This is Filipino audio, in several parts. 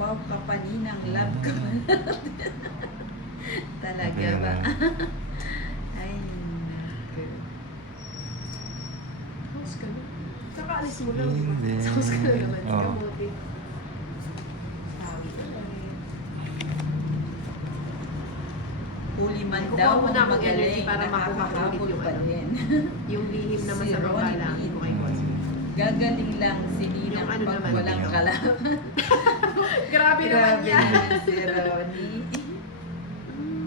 Wow, kapaninang love ka. Talaga ba? Ay, naku. House ka na. Saka alis mo lang. Hindi. House ka na naman. Oo. Kamote. Sabi ka na eh. Huli man Kukuha daw, mo na akong magaling, energy para makuha ko ulit nakakahabol yung pa ano. din. Yung lihim na Si masamang Ronnie bala. Bean. Ko kay Boss. Gagaling lang si Ninang Yung ano pag naman, walang yung- kalaban. Grabe naman Grabe yan. naman si Ronnie.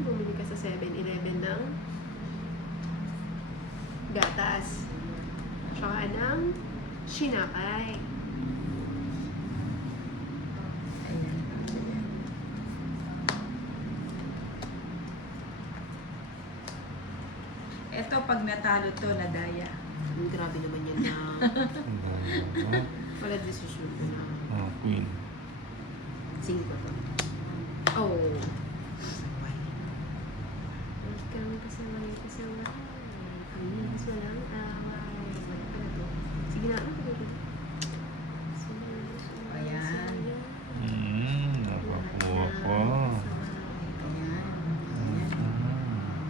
Bumili ka sa 7-Eleven ng gatas. Tsaka ng sinakay. Ayan. Ito, pag natalo to, nadaya. Grabe naman yan na wala desisyon ko na. Oh, queen. 5 to. Oh. Ikaw kasaway. Please, walang away. Wala ka na to. Sige na, ano ka na to? Ayan. Nakakuha ko. Ayan.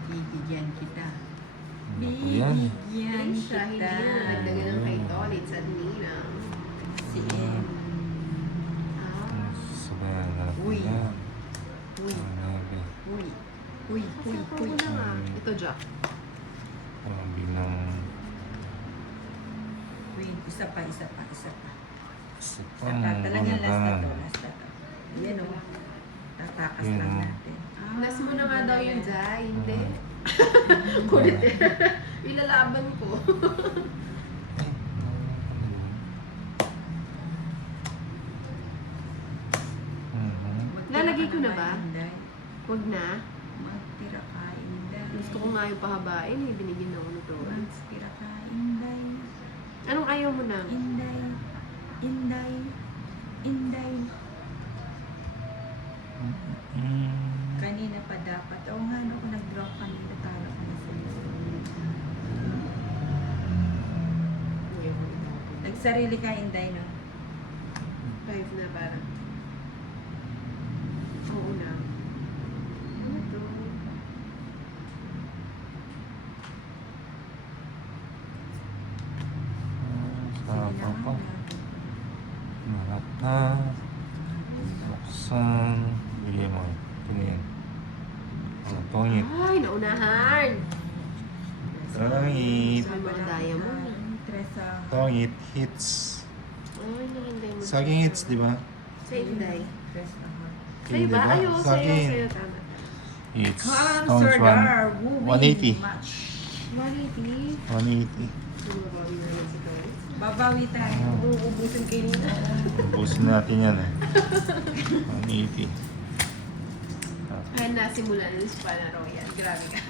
Bibigyan kita. Ano po yan? Bibigyan Siya, hindi kita. na nagdagan ng kay Tolit sa Ninang. Si Em. Ah. Sabayan natin Uy. yan. Uy, Grabe. uy. Uy, uy, Sapo uy. mo na nga. Ito, Jack. Parang bilang Uy, isa pa. isa Isa pang pa. Talagang last na to. unahan. Last na to. Yan o. Tatakas Yan, lang oh. natin. Last mo na nga daw yung Jai. Hindi. Ah. Kulit eh. Ilalaban ko. Ay, Lalagay ko na ba? Inday. Huwag na. Magtira ka, Inday. Gusto ko nga yung pahabain. Eh. Binigyan ako nito. Magtira ka, Inday. Anong ayaw mo na? Inday. Inday. Inday. Kanina pa dapat. Oo nga, no, kung nag-drop kanina, talo ka na sa'yo. Ayaw ko itapon. Nagsarili ka, Inday, no? 5 na parang. Oo na. Ano to? Sapa pa. Lahat na. Buksan. Bigyan mo. Tingin. Ang tongit. Ay, naunahan! Tongit. Sa mga diamond. Tresa. Tongit hits. Ay, nahinday mo. Saging hits, di ba? Sa Inday. Tresa. Sa'yo ba? Ay, oo, sa'yo, tama. Hits. Come, Sounds Sardar. Woo-wee 180. match. 180. 180. Sumabawi na naman si Toys. Babawi tayo. Uubusin kayo nila. Ubusin natin yan eh. 180. Ay, nasimula na sa Royal. Grabe ka.